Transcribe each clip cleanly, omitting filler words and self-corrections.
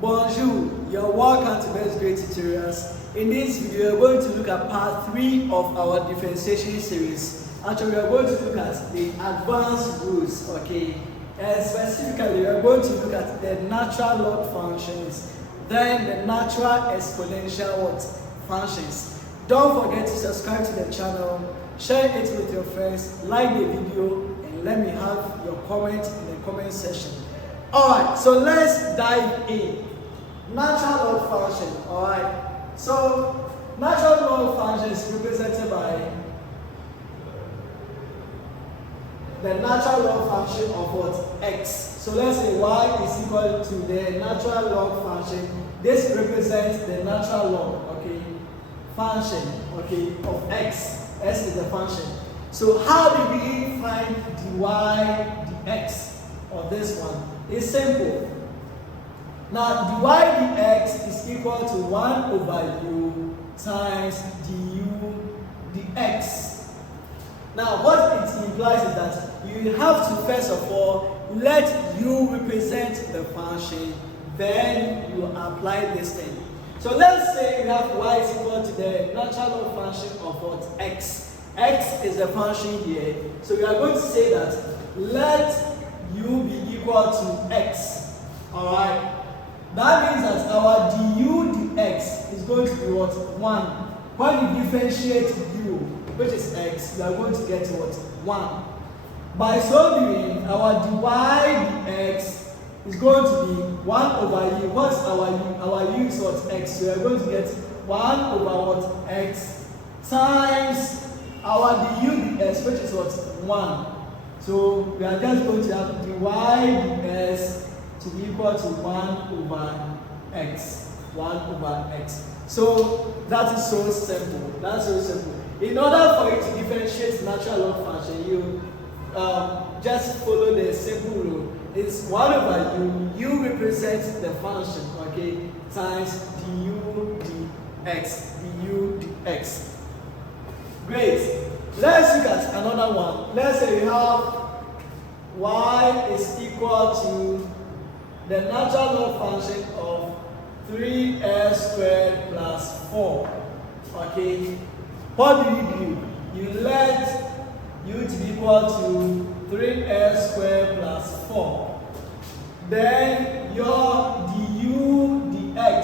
Bonjour, you're welcome to Bestgrade tutorials. In this video, we're going to look at part 3 of our differentiation series. Actually, we're going to look at the advanced rules, okay? And specifically, we're going to look at the natural log functions, then the natural exponential functions. Don't forget to subscribe to the channel, share it with your friends, like the video, and let me have your comment in the comment section. Alright, so let's dive in. Natural log function, alright. So, natural log function is represented by the natural log function of what? X. So let's say y is equal to the natural log function. This represents the natural log, okay, function, okay, of x. S is the function. So how do we find dy dx of this one? It's simple. Now dy dx is equal to 1 over u times du dx. Now what it implies is that you have to first of all let u represent the function, then you apply this thing. So let's say we have y is equal to the natural log function of what? X. X is the function here. So we are going to say that let u be equal to x. Alright. That means that our du dx is going to be what? 1. When you differentiate u, which is x, we are going to get what? 1. By so doing, our dy dx is going to be 1 over u. What's our u? Our u is what? X. So we are going to get 1 over what? X times our du dx, which is what? 1. So we are just going to have dy dx to be equal to 1 over x. 1 over x. So that is so simple. That's so simple. In order for you to differentiate natural log function, you just follow the simple rule. It's 1 over u. U represents the function, okay, times du dx. Du dx. Great. Let's look at another one. Let's say we have y is equal to the natural log function of 3s squared plus 4. Okay. What do? You let u to be equal to 3s squared plus 4. Then your du dx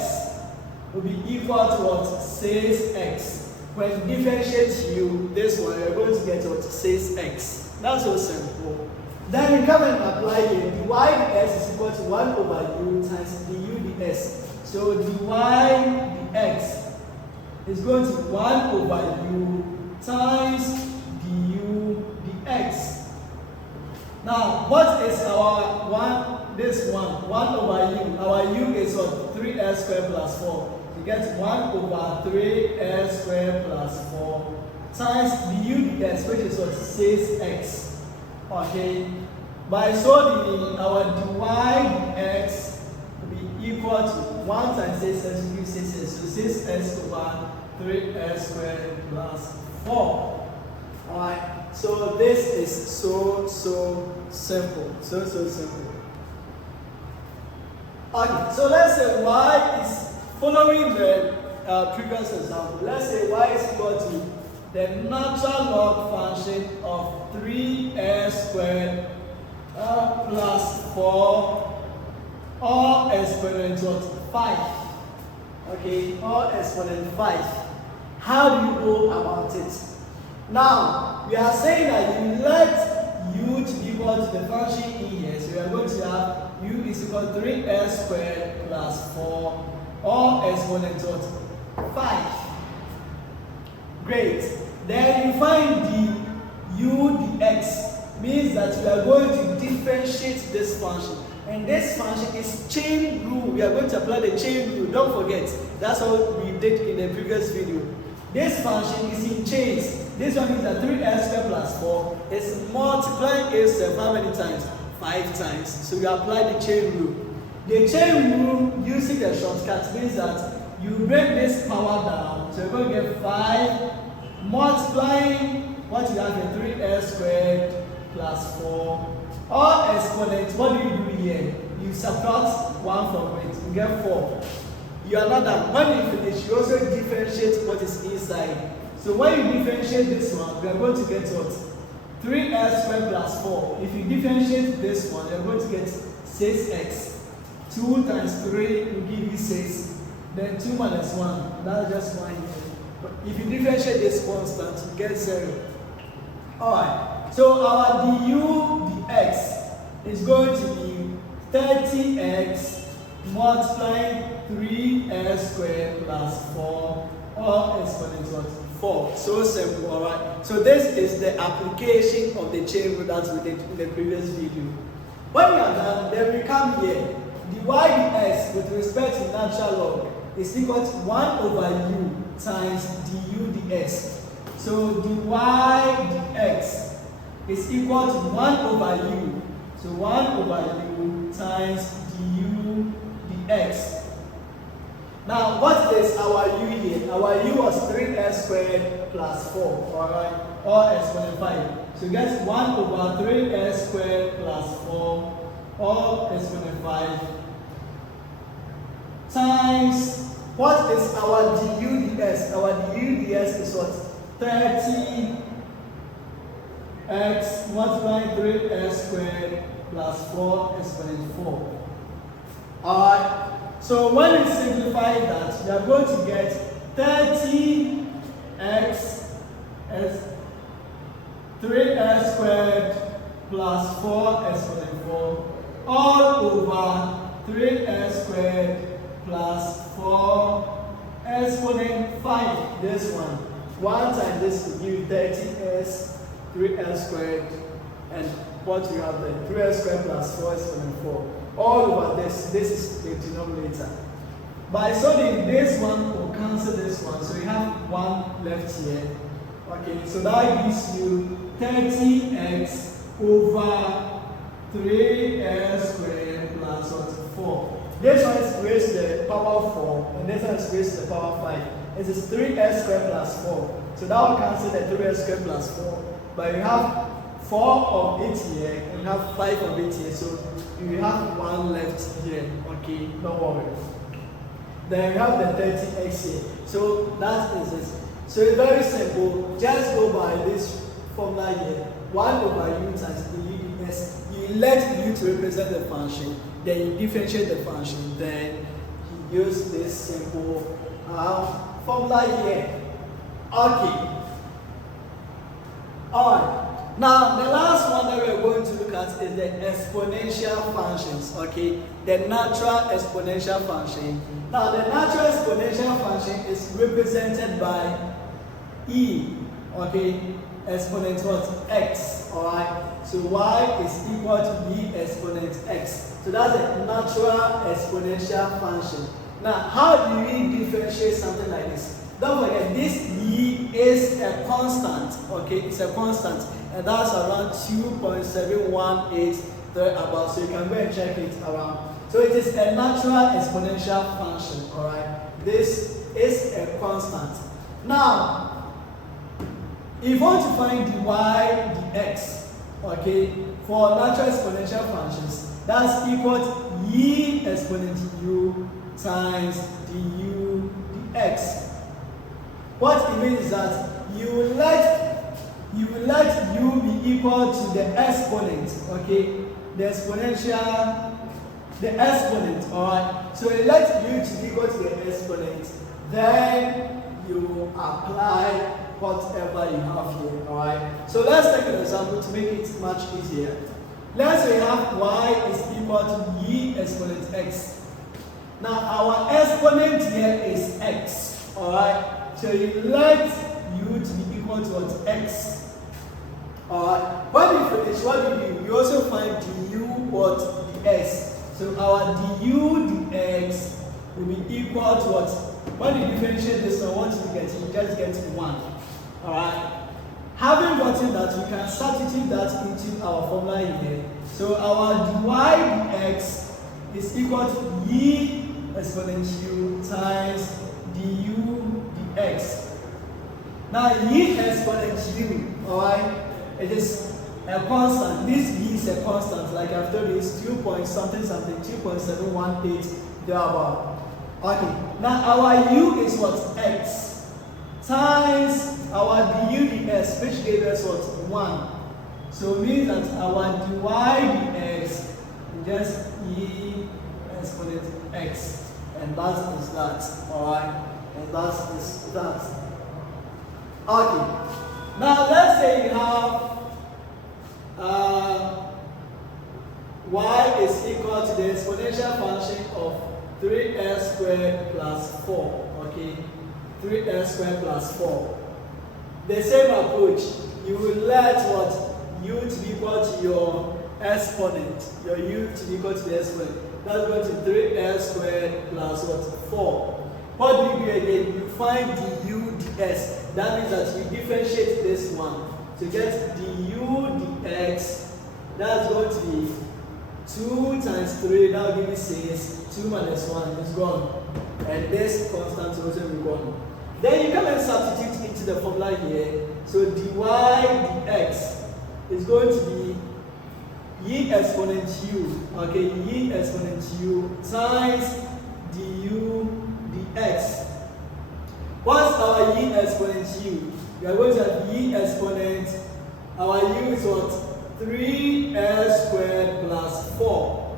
will be equal to what? 6x. When you differentiate u, this one, you're going to get what? 6x. That's so simple. Then we come and apply here. Dy dx is equal to 1 over u times du ds. So dy dx is going to be 1 over u times du dx. Now, what is our 1? This one, 1 over u. Our u is what? 3s squared plus 4. You get 1 over 3s squared plus 4 times du dx, which is what? 6x. Okay. By so doing, our dy dx will be equal to 1 times 6x gives 6x. So 6x over 3s squared plus 4. Alright. So this is so simple. So simple. Okay. So let's say y is following the previous example. Let's say y is equal to the natural log function of 3s squared plus 4 or exponent what? 5. Okay, or exponent 5. How do you go about it? Now, we are saying that you let u to be equal to the function in here. So we are going to have u is equal to 3s squared plus 4 or exponent what? 5. Great. Then you find the u dx. Means that we are going to differentiate this function. And this function is chain rule. We are going to apply the chain rule. Don't forget. That's what we did in the previous video. This function is in chains. This one means that 3s squared plus 4 is multiplying itself how many times? 5 times. So we apply the chain rule. The chain rule using the shortcut means that you break this power down. So you're going to get 5 multiplying what you have here, 3s squared plus 4 or exponent. What do you do here? You subtract 1 from it, you get 4. You are not done. When you finish, you also differentiate what is inside. So when you differentiate this one, we are going to get what? 3x squared plus 4. If you differentiate this one, you are going to get 6x. 2 times 3 will give you 6. Then 2 minus 1, that's just 1 here. If you differentiate this constant, you get 0. Alright, so our du dx is going to be 30x multiplying 3x squared plus 4 or exponent what? 4. So simple, alright. So this is the application of the chain rule that we did in the previous video. When you are done, then we come here. dy dx with respect to natural log is equal to 1 over u times du dx. So dy dx is equal to 1 over u. So 1 over u times du dx. Now, what is our u here? Our u was 3x squared plus 4, alright, or exponent 5. So get 1 over 3x squared plus 4, or exponent 5, times, what is our du ds? Our du ds is what? 30x multiplying 3x squared plus 4 exponent 4. Alright. So when we simplify that, we are going to get 30x as 3x squared plus 4 exponent 4 all over 3x squared plus 4 exponent 5. This one. 1 times this will give you 30x 3x squared, and what we have there? 3x squared plus 4 exponent 4. All over this is the denominator. By solving this one, we'll cancel this one. So you have 1 left here. Okay, so that gives you 30x over 3x squared plus what? 4. This one is raised to the power 4, and this one is raised to the power 5. It is 3x squared plus 4. So that will cancel the 3x squared plus 4. But you have 4 of it here, and you have 5 of it here. So you have 1 left here. Okay, don't worry. Then you have the 30x here. So that is it. So it's very simple. Just go by this formula here. 1 over u times du ds. You let u to represent the function. Then you differentiate the function. Then you use this simple formula here. Okay. Alright. Now, the last one that we're going to look at is the exponential functions, okay? The natural exponential function. Now, the natural exponential function is represented by e, okay? Exponent what? X, alright? So y is equal to e exponent x. So that's a natural exponential function. Now, how do we differentiate something like this? Don't forget, this e is a constant, okay? It's a constant. And that's around 2.718 thereabouts. So you can go and check it around. So it is a natural exponential function, alright? This is a constant. Now, if you want to find dy dx, okay, for natural exponential functions, that's equal to e exponent u times du dx. What it means is that you will let u be equal to the exponent, okay? The exponent, alright? So you let u to be equal to the exponent, then you apply whatever you have here, alright? So let's take an example to make it much easier. Let's say we have y is equal to e exponent x. Now our exponent here is x, alright? So you let u to be equal to what? X. Alright, when we finish, what do? We also find du what? Dx. So our du dx will be equal to what? When you differentiate this one, what you get? You just get 1. Alright. Having gotten that, we can substitute that into our formula here. So our dy dx is equal to e exponent u times du dx. Now e exponent u, alright? It is a constant. This e is a constant, like I've told you, it's 2 point something something, 2.718 Double. Okay. Now our u is what? X. Times our du dx, which gave us what? 1. So it means that our dy dx is just e exponent x. And that is that. Alright? And that is that. Okay. Now let's say you have y is equal to the exponential function of 3s squared plus 4. Okay? 3s squared plus 4. The same approach, you will let what? U to be equal to your exponent. Your u to be equal to the exponent. That's going to 3s squared plus what? 4. What do you do again? You find du ds. That means that you differentiate this one. To get du dx, that's going to be 2 times 3, that will give you 6. 2 minus 1 is gone. And this constant also will be gone. Then you come and substitute into the formula here. So dy dx is going to be e exponent u. Okay, e exponent u times du dx. What's our e exponent u? We are going to have e exponent. Our u is what? 3s squared plus 4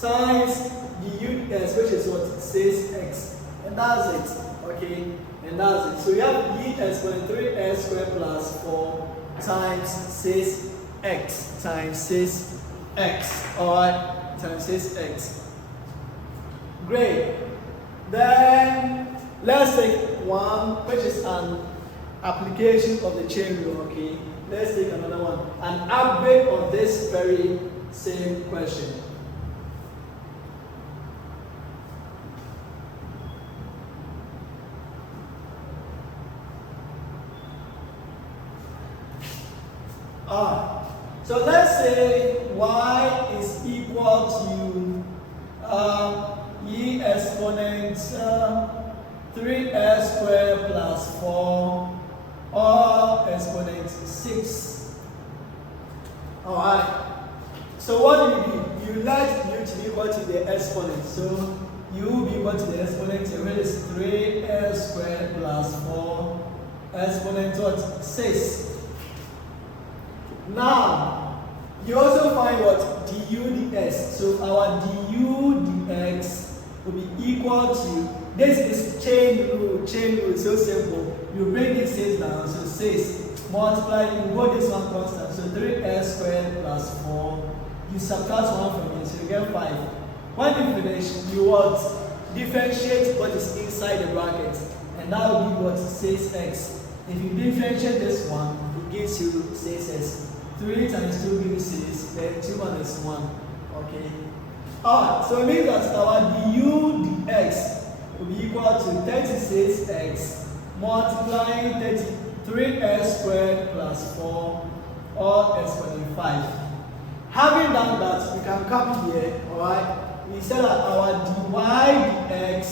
times du dx, which is what? 6x. And that's it. Okay? And that's it. So you have e exponent 3s squared plus 4 times 6x times 6x. Alright? Times 6x. Great. Then let's take one, which is an application of the chain rule. Okay? Let's take another one. An upgrade of this very same question. So let's say y is equal to e exponent 3s squared plus 4 or exponent 6. Alright. So what do? You let u to be equal to the exponent. So u will be equal to the exponent, which is 3s squared plus 4 exponent what? 6. Now, you also find what? Du dx. So our du dx will be equal to, this is chain rule. Chain rule is so simple. You bring this 6 down, so 6 multiply, you hold this one constant, so 3s squared plus 4. You subtract 1 from here, so you get 5. When you finish, you what? Differentiate what is inside the bracket, and that will be what? 6x. If you differentiate this one, it gives you 6x. 3 times 2 gives 6, then 2 minus 1. Okay. Alright, so it means that our du dx will be equal to 36x multiplying 3s squared plus 4 or exponent 5. Having done that, we can come here, alright. We said that our dy dx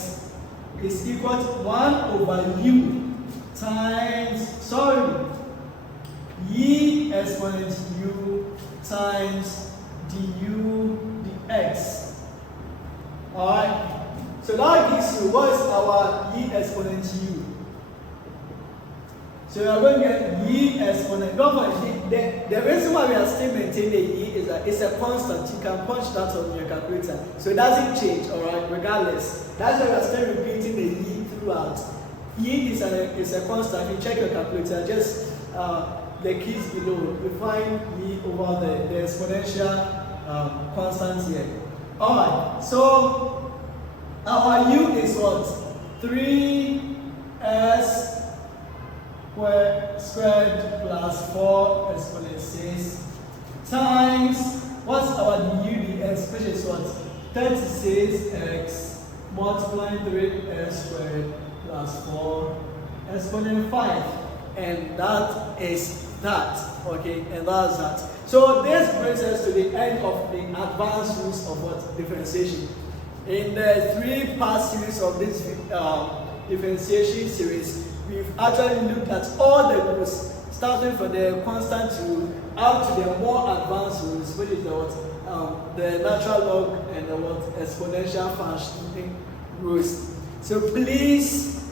is equal to 1 over u times, e exponent u times du dx. Alright? So that gives you what is our e exponent u. So you are going to get e exponent. Don't forget, the reason why we are still maintaining the e is that it's a constant. You can punch that on your calculator. So it doesn't change, alright, regardless. That's why we are still repeating the e throughout. E is a constant. If you check your calculator, just the keys below, you find e over the exponential constant here. Alright, so our u is what? 3s squared plus 4 exponent 6 times, what's our du dx, which is what? 36x multiplying 3s squared plus 4 exponent 5. And that is that. Okay, and that's that. So this brings us to the end of the advanced rules of what? Differentiation. In the 3-part series of this differentiation series, we've actually looked at all the rules, starting from the constant rule up to the more advanced rules, which is the what? the natural log and the exponential function rules. So please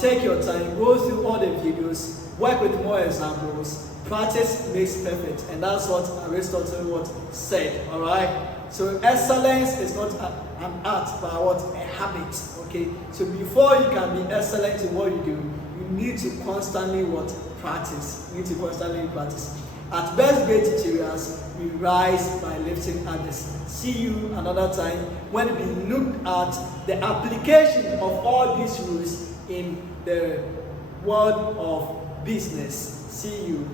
take your time, go through all the videos, work with more examples. Practice makes perfect, and that's what Aristotle said. All right. So excellence is not an art, but a habit. Okay. So before you can be excellent in what you do, you need to constantly practice. You need to constantly practice. At Bestgrade Tutorials, we rise by lifting others. See you another time when we look at the application of all these rules in the world of business. See you.